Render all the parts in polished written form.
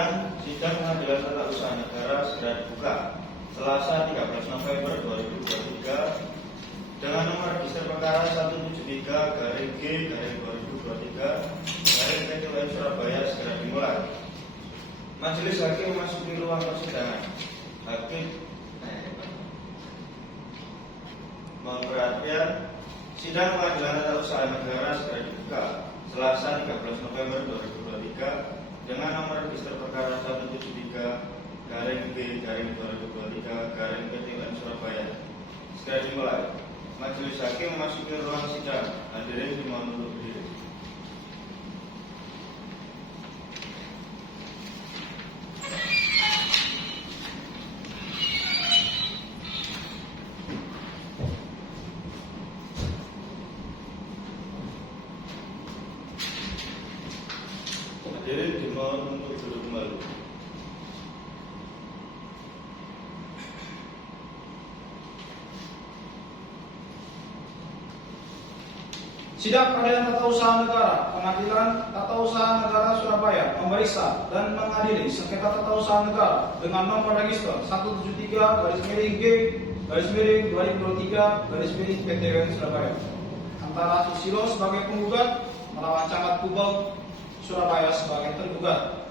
demikian, sidang Pengadilan Tata Usaha Negara segera dibuka Selasa 13 November 2023 dengan nomor register perkara 173/G/2023 Surabaya segera dimulai. Majelis Hakim memasuki ruang persidangan. Mohon perhatian, sidang Pengadilan Tata Usaha Negara segera dibuka Selasa 13 November 2023 dengan nomor register perkara 173/G/2023 Surabaya segera dimulai. Majelis Hakim memasuki ruang sidang. Hadirin dimohon untuk berdiri. Hadirin dimohon untuk duduk kembali. Sidang Pengadilan Tata Usaha Negara, Pengadilan Tata Usaha Negara Surabaya memeriksa dan mengadili sengketa tata usaha negara dengan nomor register 173/G/2023 Surabaya antara Susilo sebagai penggugat melawan Camat Kubau Surabaya sebagai tergugat.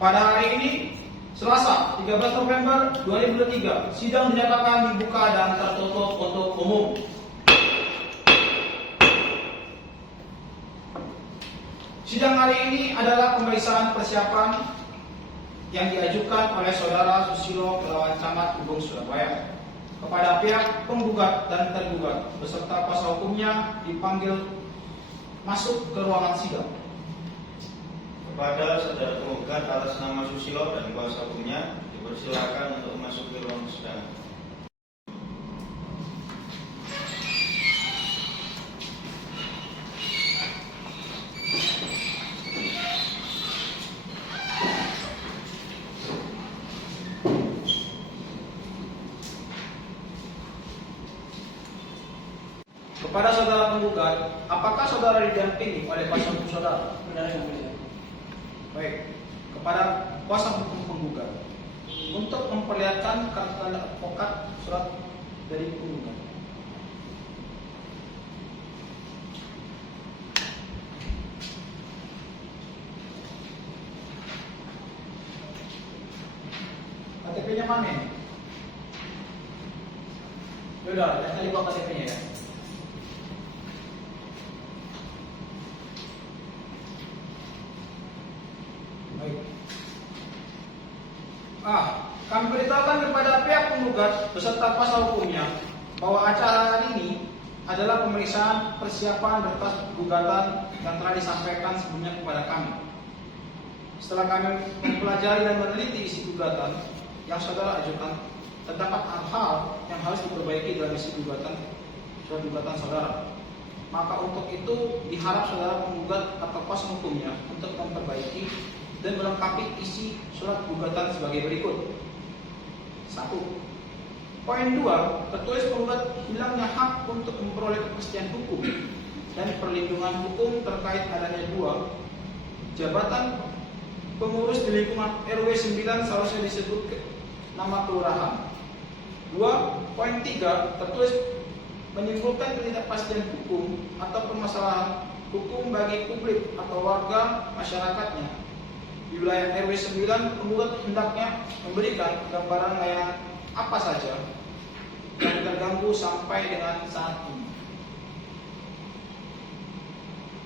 Pada hari ini, Selasa 13 November 2023, sidang dinyatakan dibuka dan tertutup untuk umum. Sidang hari ini adalah pemeriksaan persiapan yang diajukan oleh Saudara Susilo melawan Camat Kubung Surabaya kepada pihak penggugat dan tergugat beserta kuasa hukumnya dipanggil masuk ke ruangan sidang. Kepada saudara penggugat atas nama Susilo dan kuasa hukumnya dipersilakan untuk masuk ke ruang sidang. Kepada saudara penggugat, apakah saudara didampingi oleh kuasa hukum saudara? Benar yang mulia. Baik. Kepada kuasa hukum penggugat, untuk memperlihatkan kartu tanda advokat surat dari penggugat. KTP-nya mana? Yaudah, yang tadi bawa KTP-nya ya. Baik. Kami beritahukan kepada pihak penggugat beserta kuasa hukumnya bahwa acara hari ini adalah pemeriksaan persiapan berkas gugatan yang telah disampaikan sebelumnya kepada kami. Setelah kami mempelajari dan meneliti isi gugatan yang saudara ajukan, terdapat hal-hal yang harus diperbaiki dalam isi gugatan surat gugatan saudara. Maka untuk itu diharap saudara penggugat atau kuasa hukumnya untuk memperbaiki dan melengkapi isi surat gugatan sebagai berikut. 1. Poin 2, tertulis penggugat hilangnya hak untuk memperoleh kepastian hukum dan perlindungan hukum terkait adanya 2 jabatan pengurus di lingkungan RW 9 seharusnya disebut nama kelurahan. 2. Poin 3, tertulis menimbulkan ketidakpastian hukum atau permasalahan hukum bagi publik atau warga masyarakatnya. Di wilayah RW 9, penggugat hendaknya memberikan gambaran layanan apa saja yang terganggu sampai dengan saat ini.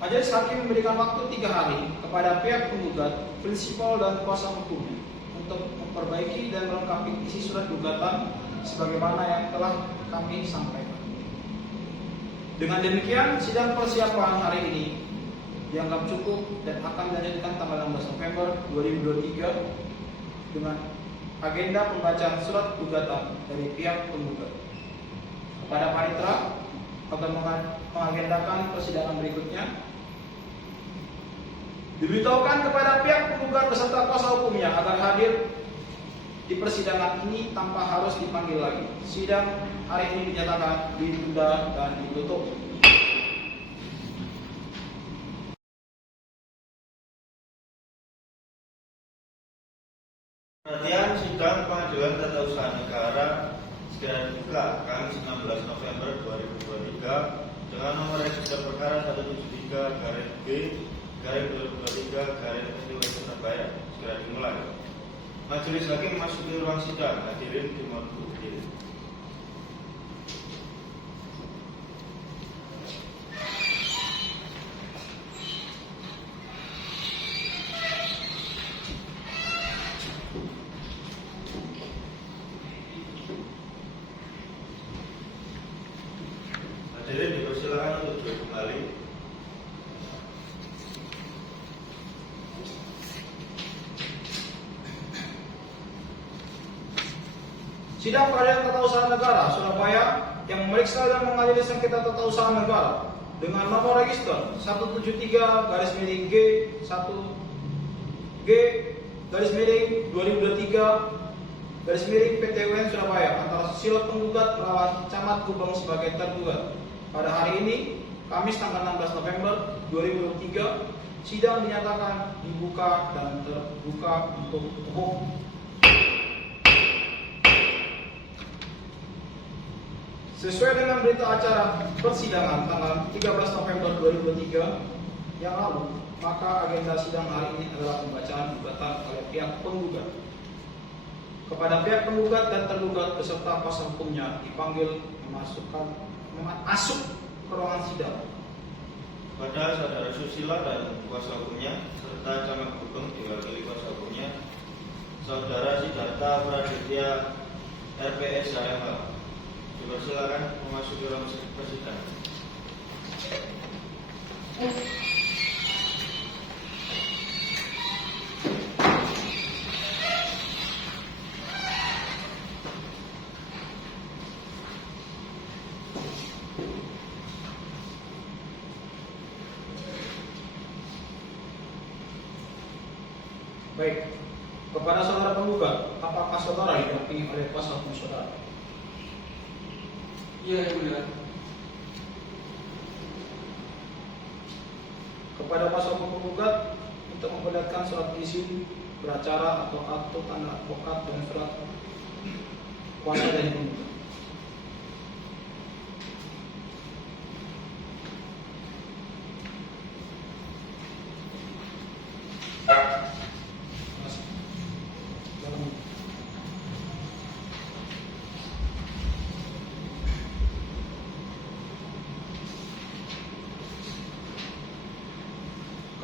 Majelis Hakim memberikan waktu 3 hari kepada pihak penggugat, prinsipal dan kuasa hukumnya untuk memperbaiki dan melengkapi isi surat gugatan sebagaimana yang telah kami sampaikan. Dengan demikian, sidang persiapan hari ini dianggap cukup dan akan dilanjutkan tanggal 16 November 2023 dengan agenda pembacaan surat gugatan dari pihak penggugat. Kepada panitera akan mengagendakan persidangan berikutnya. Diberitahukan kepada pihak penggugat beserta kuasa hukumnya agar hadir di persidangan ini tanpa harus dipanggil lagi. Sidang hari ini dinyatakan ditunda dan ditutup. Tata Usaha Negara sekiranya dibuka Kamis 16 November 2023 dengan nomor register perkara 173-B-2023-PTW Surabaya segera dimulai. Majelis Hakim memasuki ruang sidang. Hadirin dimohon berdiri. Hadirin dipersilakan untuk duduk kembali. Sidang Peradilan Tata Usaha Negara Surabaya yang memeriksa dan mengadili sengketa tata usaha negara dengan nomor register 173-G-2023-PTWN Surabaya antara Susilo penggugat melawan Camat Gubeng sebagai tergugat. Pada hari ini, Kamis tanggal 16 November 2023, sidang dinyatakan dibuka dan terbuka untuk umum. Sesuai dengan berita acara persidangan tanggal 13 November 2023 yang lalu, maka agenda sidang hari ini adalah pembacaan gugatan oleh pihak penggugat. Kepada pihak penggugat dan tergugat beserta kuasa hukumnya dipanggil masuk ke ruangan sidang. Pada saudara Susilo dan kuasa hukumnya serta Camat Gubeng diwakili kuasa hukumnya Saudara Sidarta Praditya RPS HMH. Dipersilakan memasuki ruang persidangan. Baik, kepada saudara penggugat, apakah saudara didampingi oleh kuasa hukum saudara? Iya, yang mulia. Kepada kuasa hukum penggugat untuk memperlihatkan surat izin beracara atau akte tanda advokat dan surat kuasa dari penggugat.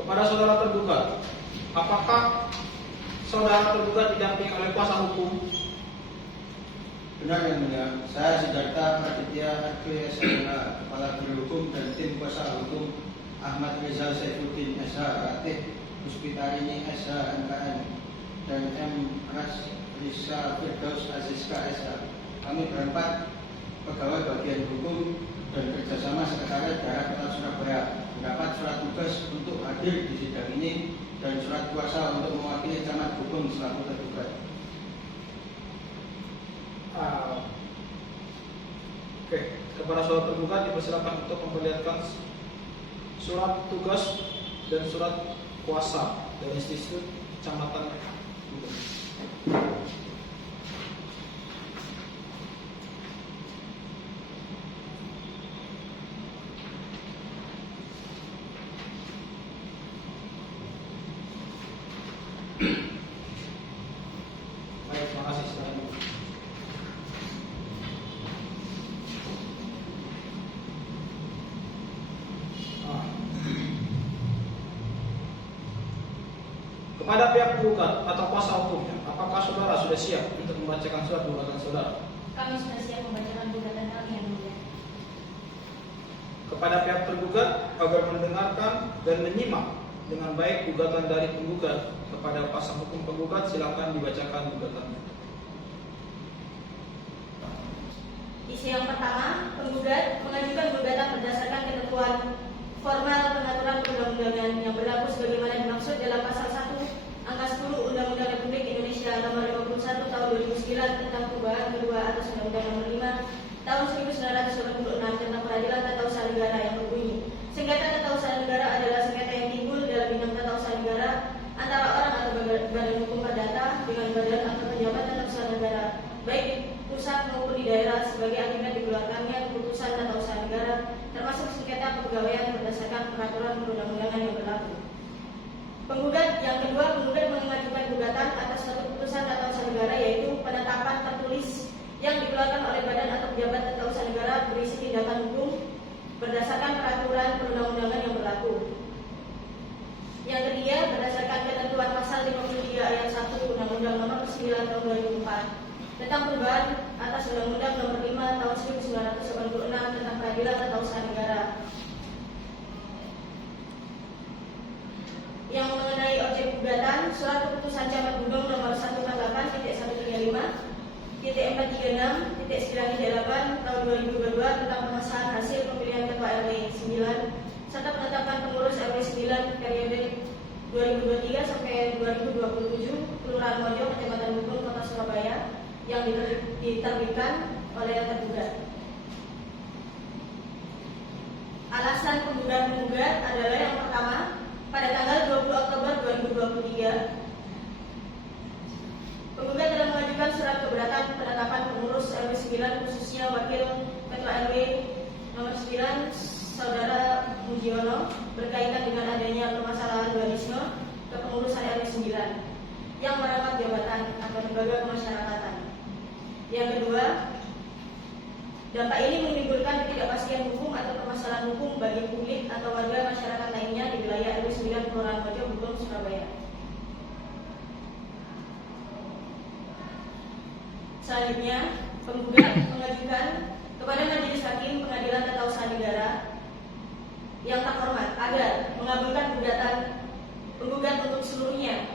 Kepada saudara tergugat, apakah saudara tergugat didampingi oleh kuasa hukum? Benar yang mulia, saya Sidarta Praditya RPS HMH, Kepala Biro Hukum dan Tim Kuasa Hukum Ahmad Rizal Saifuddin SH, Ratih Puspitarini SH MKN dan M. Risa Firdaus Aziska SH. Kami berempat pegawai bagian hukum dan kerjasama Sekretariat Daerah Kota Surabaya mendapat surat tugas untuk hadir di sidang ini dan surat kuasa untuk mewakili Camat Gubeng selaku tergugat. Oke, kepada saudara tergugat dipersilakan untuk memperlihatkan surat tugas dan surat kuasa dari Institut Kecamatan Gubeng. Baik, terima kasih. Silakan. Kepada pihak penggugat atau kuasa hukumnya, apakah saudara sudah siap untuk membacakan surat gugatan saudara? Kami sudah siap membacakan gugatan kami yang mulia. Kepada pihak tergugat agar mendengarkan dan menyimak dengan baik gugatan dari penggugat, kepada kuasa hukum penggugat silakan dibacakan gugatannya. Isi yang pertama, penggugat mengajukan gugatan berdasarkan ketentuan formal pengaturan perundang-undangan yang berlaku sebagaimana dimaksud dalam pasal 1 angka 10 Undang-Undang Republik Indonesia Nomor 51 Tahun 2009 tentang perubahan kedua atas Undang-Undang Nomor 5 Tahun 1986 tentang Peradilan Tata Usaha Negara yang berbunyi, sengketa tata usaha negara adalah sengketa yang timbul dalam bidang tata usaha negara antara orang atau badan hukum perdata dengan badan atau pejabat tata usaha negara baik di pusat maupun di daerah sebagai akibat dikeluarkannya keputusan tata usaha negara termasuk sengketa kepegawaian berdasarkan peraturan perundang-undangan yang berlaku. Penggugat yang kedua, penggugat mengajukan gugatan atas suatu keputusan tata usaha negara yaitu penetapan tertulis yang dikeluarkan oleh badan atau pejabat tata usaha negara berisi tindakan hukum berdasarkan peraturan perundang-undangan yang berlaku. Yang ketiga, berdasarkan ketentuan pasal 53 ayat 1 Undang-Undang Nomor 9 Tahun 2004 tentang perubahan atas Undang-Undang Nomor 5 Tahun 1986 tentang peradilan tata usaha negara. Yang mengenai objek gugatan, surat keputusan Camat Gubeng nomor 148.135.436.938 tahun 2022 tentang pengesahan hasil pemilihan ketua RW 9 serta penetapan pengurus RW 9 periode 2023 sampai 2027 Kelurahan Mojo, Kecamatan Gubeng, Kota Surabaya yang diterbitkan oleh yang tergugat. Alasan penggugat adalah yang pertama, pada tanggal 20 Oktober 2023, penggugat telah mengajukan surat keberatan penetapan pengurus RW 9 khususnya Wakil Ketua RW nomor 9 Saudara Mujiono berkaitan dengan adanya permasalahan dualisme kepengurusan RW 9 yang merangkap jabatan atau lembaga kemasyarakatan. Yang kedua, dampak ini menimbulkan ketidakpastian hukum atau permasalahan hukum bagi publik atau warga masyarakat lainnya di wilayah RW 9 Kelurahan Mojo, Gubeng, Surabaya. Selanjutnya, penggugat mengajukan kepada Majelis Hakim Pengadilan Tata Usaha Negara yang terhormat agar mengabulkan gugatan penggugat untuk seluruhnya,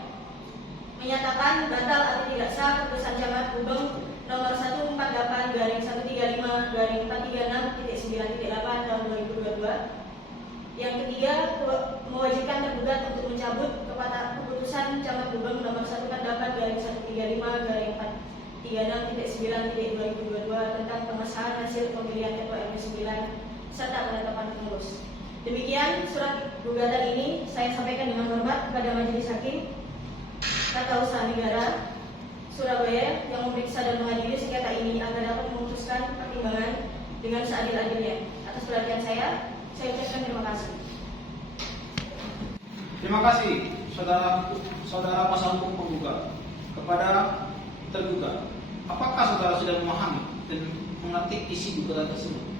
menyatakan batal atau tidak sah keputusan Camat Gubeng nomor 148-135-436.9.8 tahun 2022. Yang ketiga, mewajibkan tergugat untuk mencabut keputusan Camat Gubeng nomor 148-135-436.9.2022 tentang pengesahan hasil pemilihan ketua RW 9 serta penetapan pengurus. Demikian surat gugatan ini saya sampaikan dengan hormat kepada Majelis Hakim Tata Usaha Negara Surabaya yang memeriksa dan mengadili sengketa ini agar dapat memutuskan pertimbangan dengan seadil-adilnya. Atas perhatian saya ucapkan terima kasih. Terima kasih saudara kuasa hukum penggugat. Kepada tergugat, apakah saudara sudah memahami dan mengerti isi gugatan tersebut?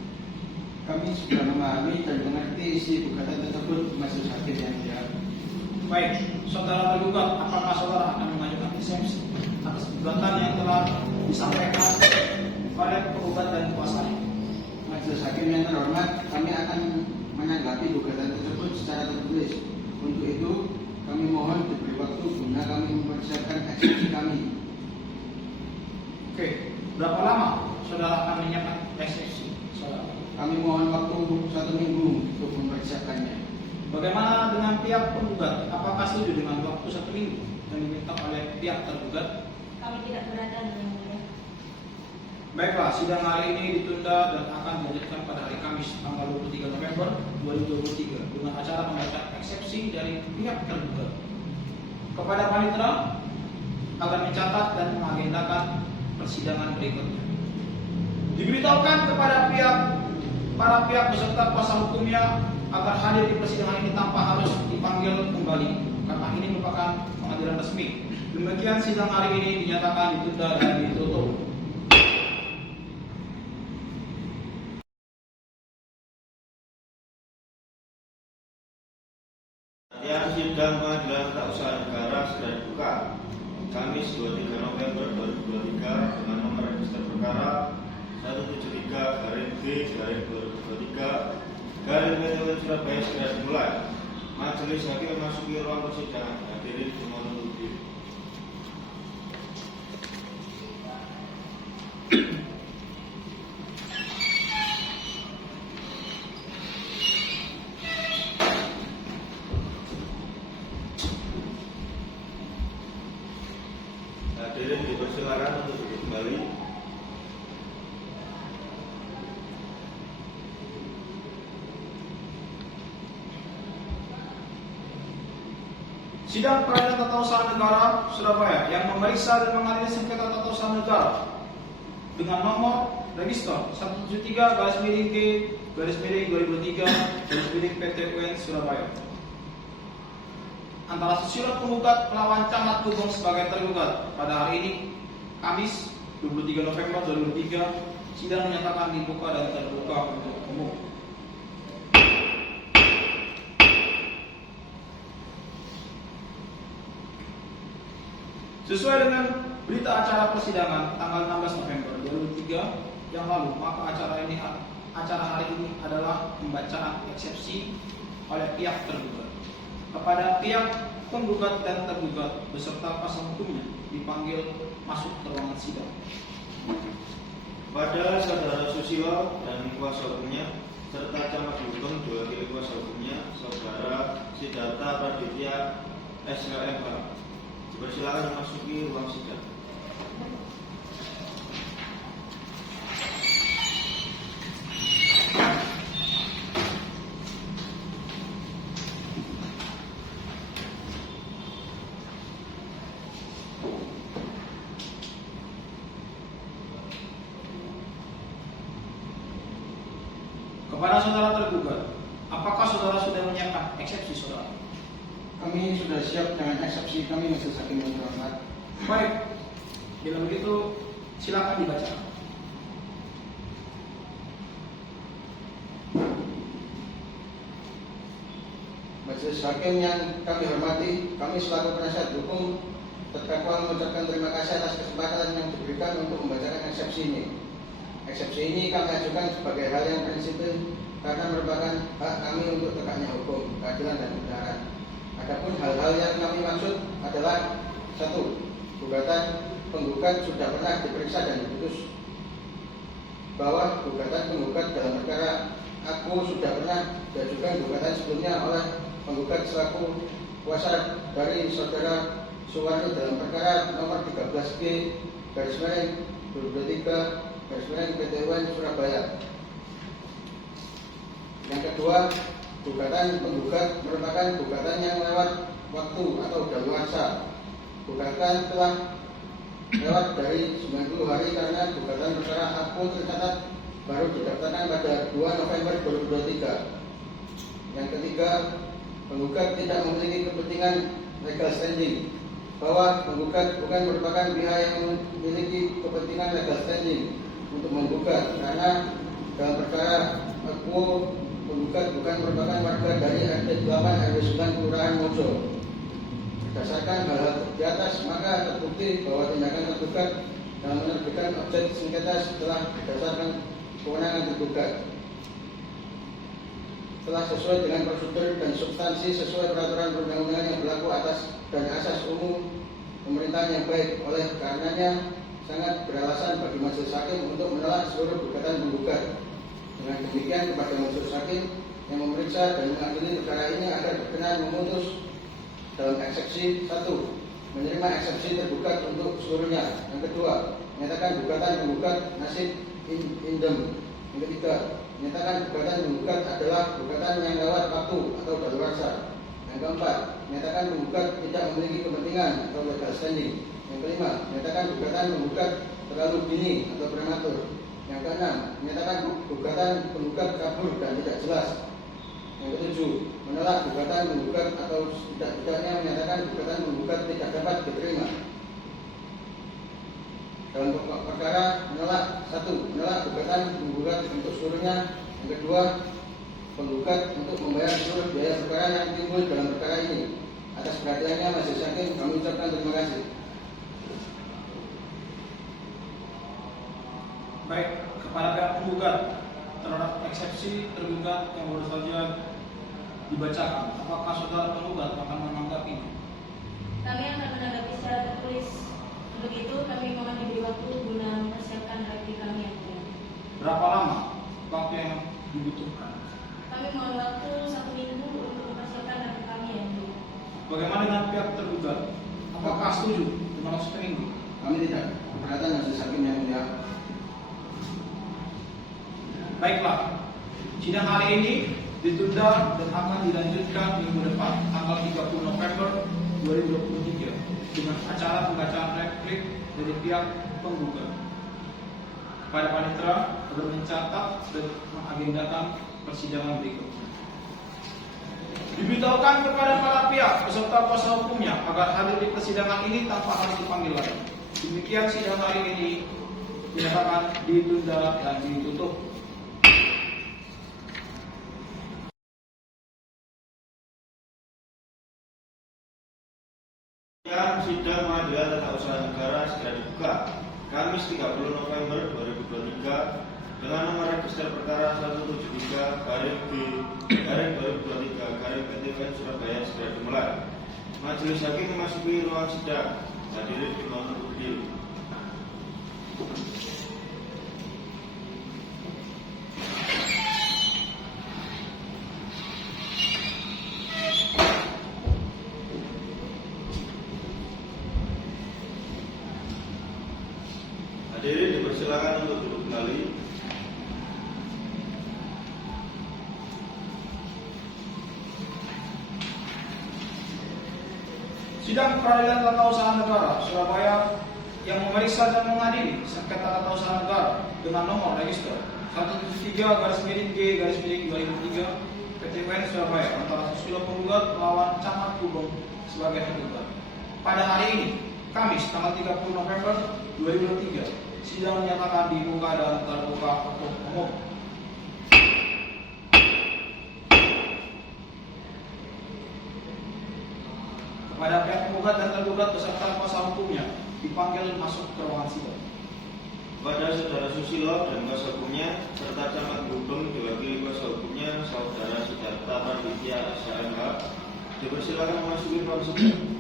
Kami sudah memahami dan mengerti isi gugatan tersebut, Majelis Hakim yang mulia. Baik, saudara tergugat, apakah saudara akan mengajukan eksepsi atas gugatan yang telah disampaikan oleh penggugat dan kuasanya? Majelis Hakim yang terhormat, kami akan menanggapi gugatan tersebut secara tertulis. Untuk itu, kami mohon diberi waktu guna kami mempersiapkan eksepsi kami. Oke, berapa lama saudara akan menyiapkan eksepsi, saudara? Kami mohon waktu 1 minggu untuk mempersiapkannya. Bagaimana dengan pihak penggugat? Apakah setuju dengan waktu 1 minggu yang diminta oleh pihak tergugat? Kami tidak keberatan yang mulia. Baiklah, sidang hari ini ditunda dan akan dilanjutkan pada hari Kamis tanggal 23 November 2023 dengan acara pembacaan eksepsi dari pihak tergugat. Kepada panitera agar mencatat dan mengagendakan persidangan berikutnya. Diberitahukan kepada para pihak beserta kuasa hukumnya agar hadir di persidangan ini tanpa harus dipanggil kembali karena ini merupakan pengadilan resmi. Demikian sidang hari ini dinyatakan ditunda dan ditutup. Yang sidang Pengadilan Tata Usaha Negara segera dibuka Kamis 23 November 2023 dengan nomor register perkara 173-B-2023 Surabaya segera dimulai. Majelis Hakim memasuki ruang persidangan. Hadirin dimohon untuk diri. Hadirin dipersilakan untuk duduk kembali. Sidang Peradilan Tata Usaha Negara Surabaya yang memeriksa dan mengadili sengketa tata usaha negara dengan nomor register 173/G/2023 Surabaya. Antara susulan penggugat melawan Camat Gubeng sebagai tergugat pada hari ini, Kamis 23 November 2023, sidang menyatakan dibuka dan terbuka untuk umum. Sesuai dengan berita acara persidangan tanggal 16 November 2003 yang lalu, maka acara hari ini adalah pembacaan eksepsi oleh pihak tergugat kepada pihak penggugat dan tergugat beserta kuasa hukumnya dipanggil masuk ke ruangan sidang. Pada saudara Susilo dan kuasa hukumnya serta Camat Gubeng diwakili kuasa hukumnya saudara Sidarta Praditya SHMH. Dipersilakan memasuki ruang sidang. Kepada saudara tergugat, apakah saudara sudah menyiapkan eksepsi saudara? Kami sudah siap dengan eksepsi kami, Majelis Hakim yang terhormat. Baik, bila begitu silakan dibaca. Majelis Hakim yang kami hormati, kami selaku penasihat hukum terdakwa mengucapkan terima kasih atas kesempatan yang diberikan untuk membacakan eksepsi ini. Eksepsi ini kami ajukan sebagai hal yang prinsipil karena merupakan hak kami untuk tegaknya hukum, keadilan dan kebenaran. Adapun hal-hal yang kami maksud adalah: 1. Gugatan penggugat sudah pernah diperiksa dan diputus bahwa gugatan penggugat dalam perkara aku sudah pernah diajukan gugatan sebelumnya oleh penggugat selaku kuasa dari saudara Suwarni dalam perkara nomor 13G/2023 Surabaya. Yang kedua, gugatan penggugat merupakan gugatan yang lewat waktu atau daluarsa. Gugatan telah lewat dari 90 hari karena gugatan perkara aku tercatat baru didaftarkan pada 2 November 2023. Yang ketiga, penggugat tidak memiliki kepentingan legal standing, bahwa penggugat bukan merupakan pihak yang memiliki kepentingan legal standing untuk menggugat karena dalam perkara aku penggugat bukan merupakan warga dari RT 8 RW 9 Kelurahan Mojo. Berdasarkan hal-hal di atas, maka terbukti bahwa tindakan tergugat dalam menerbitkan objek sengketa setelah berdasarkan kewenangan tergugat telah sesuai dengan prosedur dan substansi sesuai peraturan perundang-undangan yang berlaku atas dan asas umum pemerintahan yang baik. Oleh karenanya sangat beralasan bagi Majelis Hakim untuk menolak seluruh gugatan penggugat. Dengan demikian, kepada Majelis Hakim yang memeriksa dan mengadili perkara ini agar berkenan memutus dalam eksepsi: 1. Menerima eksepsi tergugat untuk seluruhnya. Yang kedua, menyatakan gugatan penggugat nasib indem. Yang ketiga, menyatakan gugatan penggugat adalah gugatan yang lewat waktu atau daluarsa. Yang keempat, menyatakan penggugat tidak memiliki kepentingan atau legal standing. Yang kelima, menyatakan gugatan penggugat terlalu dini atau prematur. Yang keenam, menyatakan gugatan penggugat kabur dan tidak jelas. Yang ketujuh, menolak gugatan penggugat atau tidak-tidaknya menyatakan gugatan penggugat tidak dapat diterima. Dalam pokok perkara, menolak: 1. Menolak gugatan penggugat untuk seluruhnya. Yang kedua, penggugat untuk membayar seluruh biaya perkara yang timbul dalam perkara ini. Atas perhatiannya, Majelis Hakim kami ucapkan terima kasih. Baik, kepada pihak penggugat terhadap eksepsi tergugat yang baru saja dibacakan, apakah saudara penggugat akan menanggapinya? Kami akan menanggapi secara tertulis. Untuk itu, kami mohon diberi waktu guna mempersiapkan replik kami yang mulia. Berapa lama waktu yang dibutuhkan? Kami mohon waktu 1 minggu untuk mempersiapkan replik kami yang mulia. Bagaimana dengan pihak tergugat? Apakah setuju dengan waktu 1 minggu? Kami tidak keberatan, Majelis Hakim yang mulia. Baiklah, sidang hari ini ditunda dan akan dilanjutkan minggu depan tanggal 30 November 2023 dengan acara pembacaan replik dari pihak penggugat. kepada panitera untuk mencatat dan mengagendakan persidangan berikutnya. Diberitahukan kepada para pihak beserta kuasa hukumnya agar hadir di persidangan ini tanpa harus dipanggil lagi. Demikian sidang hari ini dinyatakan ditunda dan ditutup. Sidang Pengadilan Tata Usaha Negara segera dibuka Kamis 30 November 2023 dengan nomor register perkara 173-B-2023 Surabaya segera dimulai. Majelis hakim memasuki ruang sidang. Hadirin dimohon untuk berdiri. Hadirin dipersilakan untuk duduk kembali. Sidang Peradilan Tata Usaha Negara Surabaya yang memeriksa dan mengadili sengketa tata usaha negara dengan nomor register 173-G-2003 PT UN Surabaya antara Susilo penggugat melawan Camat Gubeng sebagai tergugat. Pada hari ini, Kamis tanggal 30 November 2023, sidang dinyatakan dibuka dan terbuka untuk umum. Kepada pihak penggugat dan tergugat beserta kuasa hukumnya dipanggil masuk ke ruangan sidang. Kepada Saudara Susilo dan kuasa hukumnya serta Camat Gubeng diwakili kuasa hukumnya Saudara Sidarta Praditya SHMH dipersilakan memasuki ruang sidang.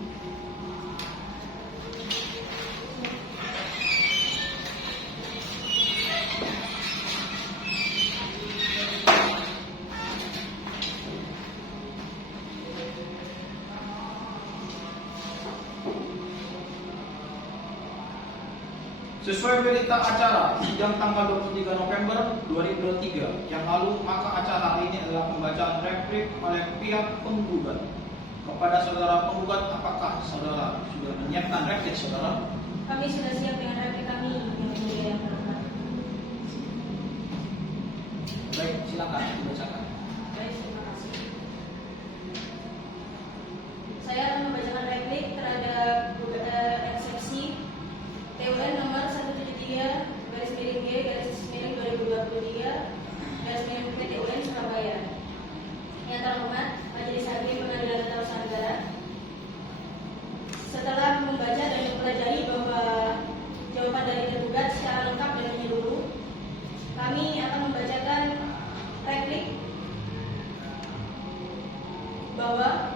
Sesuai berita acara sidang tanggal 23 November 2023 yang lalu, maka acara hari ini adalah pembacaan replik oleh pihak penggugat. Kepada saudara penggugat, apakah saudara sudah menyiapkan replik saudara? Kami sudah siap dengan replik kami yang hormat. Baik, silakan dibacakan. Baik, terima kasih. Saya akan membacakan replik terhadap eksepsi TUN nomor 173-G-2023 PT UN Surabaya. Yang terhormat Majelis Hakim Pengadilan Tata Usaha Negara, setelah membaca dan mempelajari bahwa jawaban dari tergugat secara lengkap dan menyeluruh, kami akan membacakan replik bahwa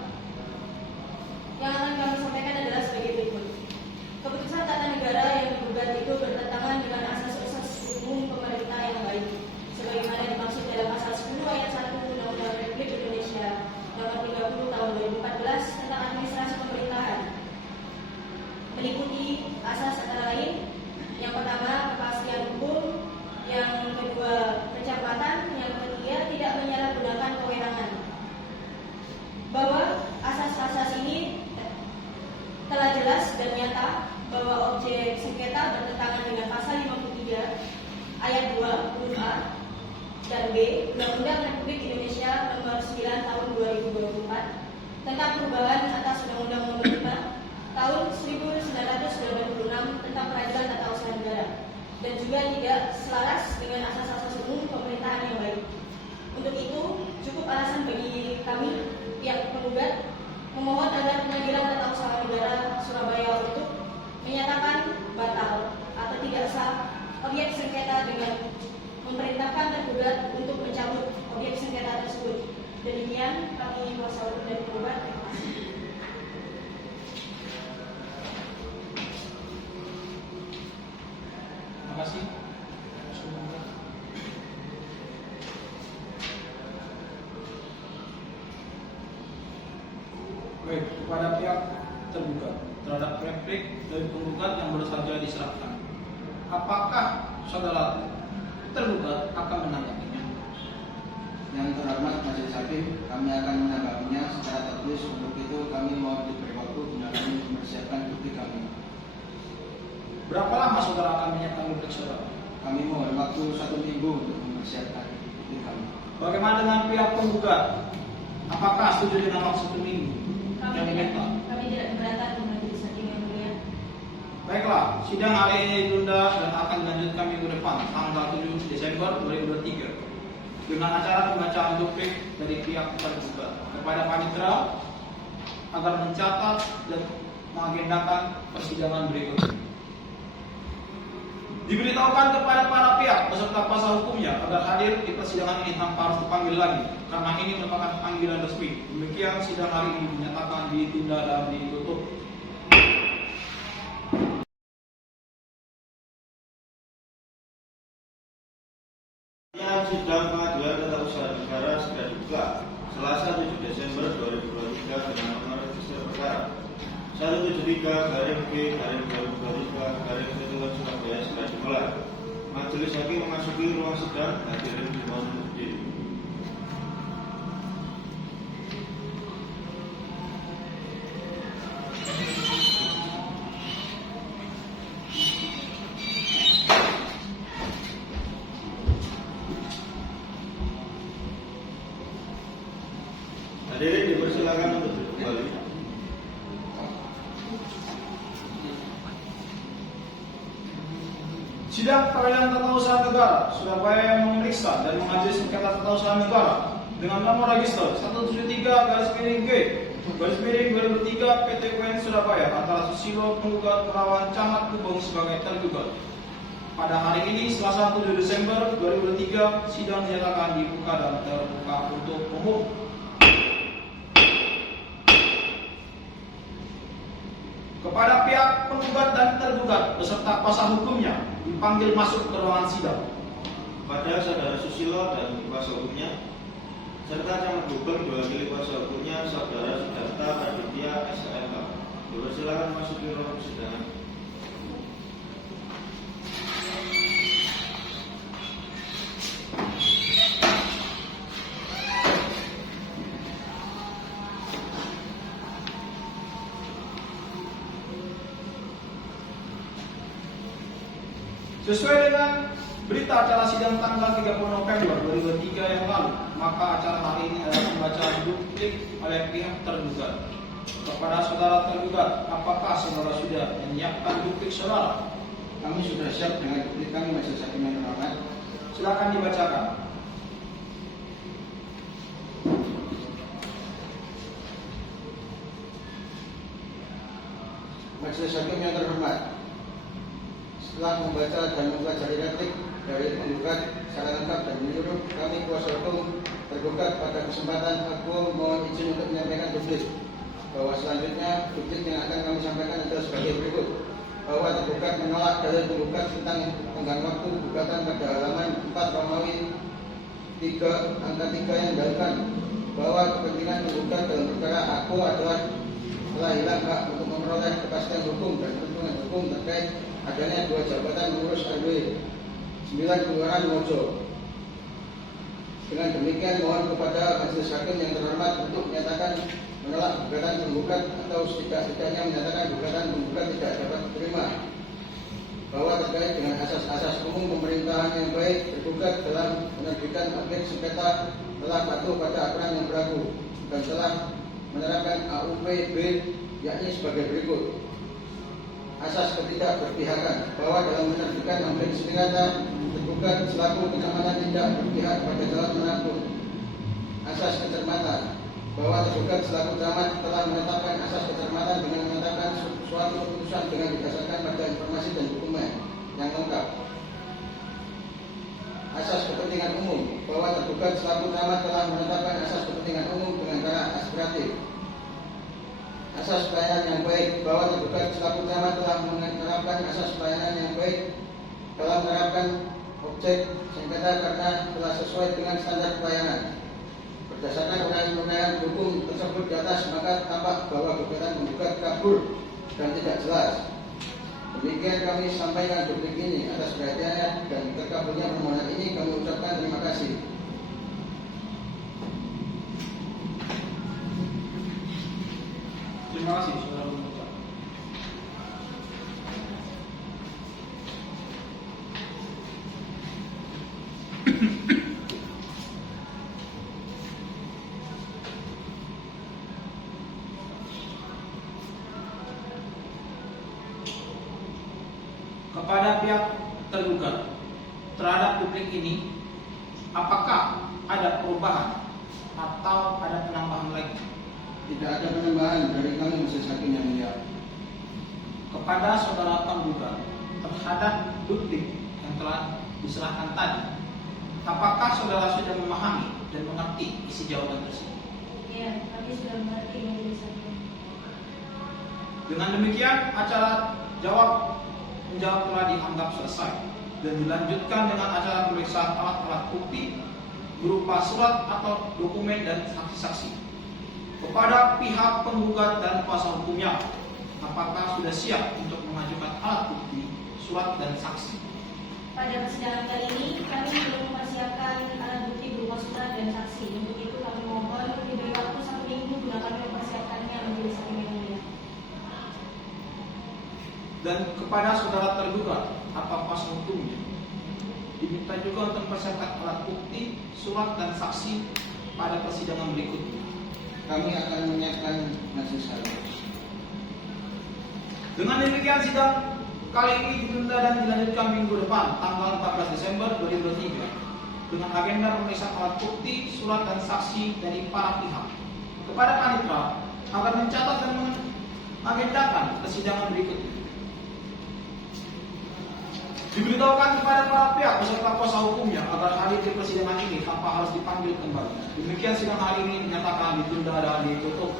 yang akan kami sampaikan adalah sebagai berikut. Keputusan tata negara yang digugat itu bertentangan dengan asas-asas umum pemerintah yang baik, sebagaimana dimaksud dalam pasal 10 ayat 1 Undang-Undang Republik Indonesia Nomor 30 Tahun 2014 tentang Administrasi Pemerintahan. Meliputi asas antara lain: yang pertama, kepastian hukum; yang kedua, kecepatan; yang ketiga, tidak menyalahgunakan kewenangan. Bahwa asas-asas ini telah jelas dan nyata bahwa objek sengketa bertentangan dengan pasal 53 ayat 2 huruf A dan B Undang-Undang Republik Indonesia Nomor 9 Tahun 2024 tentang perubahan atas Undang-Undang Nomor 5 Tahun 1996 tentang Peradilan Tata Usaha Negara, dan juga tidak selaras dengan asas-asas umum pemerintahan yang baik. Untuk itu, cukup alasan bagi kami pihak penggugat memohon agar Pengadilan Tata Usaha Negara Surabaya untuk menyatakan batal atau tidak sah objek sengketa dengan memerintahkan tergugat untuk mencabut objek sengketa tersebut. Demikian kami kuasa hukum dari penggugat. Terima kasih. Terima kasih. Baik, kepada pihak tergugat terhadap replik dari penggugat yang baru saja diserahkan, apakah saudara tergugat akan menanggapinya? Yang terhormat Majelis Hakim, kami akan menanggapinya secara tertulis. Untuk itu kami mohon diberi waktu guna kami mempersiapkan bukti kami. Berapa lama saudara akan menyiapkan replik saudara? Kami mohon waktu 1 minggu untuk mempersiapkan kami. Bagaimana dengan pihak penggugat? Apakah setuju dengan waktu 1 minggu yang diminta? Kami tidak keberatan dengan majelis hakim yang mulia. Baiklah, sidang hari ini ditunda dan akan dilanjutkan minggu depan, tanggal 7 Desember 2023 dengan acara pembacaan duplik dari pihak tergugat kepada panitera agar mencatat dan mengagendakan persidangan berikutnya. Diberitahukan kepada para pihak beserta kuasa hukumnya agar hadir di persidangan ini tanpa harus dipanggil lagi, karena ini merupakan panggilan resmi. Demikian sidang hari ini dinyatakan ditunda dan ditutup. Sidang Pengadilan Tata Usaha Negara segera dibuka Selasa 7 Desember 2023 dengan nomor register perkara 173-G-2023-1 Surabaya segera dimulai. Majelis hakim memasuki ruang sidang. Hadirin dimohon untuk berdiri. Hadirin dipersilakan untuk duduk kembali. Sidang Pengadilan Tata Usaha Negara Surabaya yang memeriksa dan mengadili sengketa tata usaha negara dengan nomor register 173-G-2003 PT UN Surabaya antara Susilo penggugat melawan Camat Gubeng sebagai tergugat. Pada hari ini Selasa 7 Desember 2023 sidang dinyatakan dibuka dan terbuka untuk umum. Kepada pihak penggugat dan tergugat beserta kuasa hukumnya dipanggil masuk ke ruangan sidang. Kepada Saudara Susilo dan kuasa hukumnya serta Camat Gubeng diwakili kuasa hukumnya Saudara Sidarta Praditya SHMH, dipersilakan masuk ke ruang persidangan. Sesuai dengan berita acara sidang tanggal 30 November 2023 yang lalu, maka acara hari ini adalah pembacaan duplik oleh pihak tergugat. Kepada saudara tergugat, apakah saudara sudah menyiapkan duplik saudara? Kami sudah siap dengan duplik kami, majelis hakim yang terhormat. Silakan dibacakan. Majelis hakim yang terhormat, setelah membaca dan mempelajari replik dari penggugat secara lengkap dan menyeluruh, kami kuasa hukum tergugat pada kesempatan aku mohon izin untuk menyampaikan duplik. Bahwa selanjutnya duplik yang akan kami sampaikan adalah sebagai berikut. Bahwa tergugat menolak dalil penggugat tentang tenggang waktu gugatan pada halaman 4 Romawi 3 angka 3 yang dalilkan bahwa kepentingan penggugat dalam perkara aku adalah telah hilang hak untuk memperoleh kepastian hukum dan perlindungan hukum terkait adanya 2 jabatan pengurus RW 9 Kelurahan Mojo. Dengan demikian mohon kepada majelis hakim yang terhormat untuk menyatakan menolak gugatan penggugat atau setidak-tidaknya menyatakan gugatan penggugat tidak dapat diterima. Bahwa terkait dengan asas-asas umum pemerintahan yang baik, tergugat dalam penerbitan objek sengketa telah patuh pada aturan yang berlaku dan telah menerapkan AUPB yakni sebagai berikut. Asas ketidakberpihakan, bahwa dalam menerbitkan objek sengketa tergugat selaku kenyamanan tidak berpihak pada jalan manapun. Asas kecermatan, bahwa tergugat selaku camat telah menetapkan asas kecermatan dengan menetapkan suatu keputusan dengan didasarkan pada informasi dan dokumen yang lengkap. Asas kepentingan umum, bahwa tergugat selaku camat telah menetapkan asas kepentingan umum dengan cara aspiratif. Asas pelayanan yang baik, bahwa tergugat selaku camat telah menerapkan asas pelayanan yang baik dalam menerapkan objek sengketa karena telah sesuai dengan standar pelayanan. Berdasarkan uraian hukum tersebut di atas, maka tampak bahwa gugatan penggugat kabur dan tidak jelas. Demikian kami sampaikan duplik ini. Atas perhatiannya dan terkabulnya permohonan ini kami ucapkan terima kasih. Terima kasih saudara pembaca. Kepada pihak tergugat terhadap publik ini, apakah ada perubahan atau ada penambahan lagi? Tidak ada penambahan dari kami majelis hakim yang mulia. Kepada saudara tergugat terhadap publik yang telah diserahkan tadi, apakah saudara sudah memahami dan mengerti isi jawaban tersebut? Ya, kami sudah mengerti majelis hakim. Dengan demikian, acara menjawab telah dianggap selesai dan dilanjutkan dengan acara pemeriksaan alat-alat bukti berupa surat atau dokumen dan saksi-saksi. Kepada pihak penggugat dan kuasa hukumnya, apakah sudah siap untuk mengajukan alat bukti, surat dan saksi? Pada persidangan kali ini, kami belum mempersiapkan alat bukti berupa surat dan saksi. Untuk itu kami mohon diberi waktu 1 minggu guna kami mempersiapkannya majelis hakim yang mulia. Dan kepada saudara tergugat atau kuasa hukumnya, diminta juga untuk mempersiapkan alat bukti, surat dan saksi pada persidangan berikutnya. Kami akan menyiapkan majelis hakim. Dengan demikian, sidang kali ini ditunda dan dilanjutkan minggu depan, tanggal 14 Desember 2023, dengan agenda pemeriksaan alat bukti, surat dan saksi dari para pihak. Kepada panitera agar mencatat dan mengagendakan persidangan berikutnya. Diberitahukan kepada para pihak beserta kuasa hukumnya agar hadir di persidangan ini tanpa harus dipanggil kembali. Demikian sidang hari ini dinyatakan ditunda dan ditutup.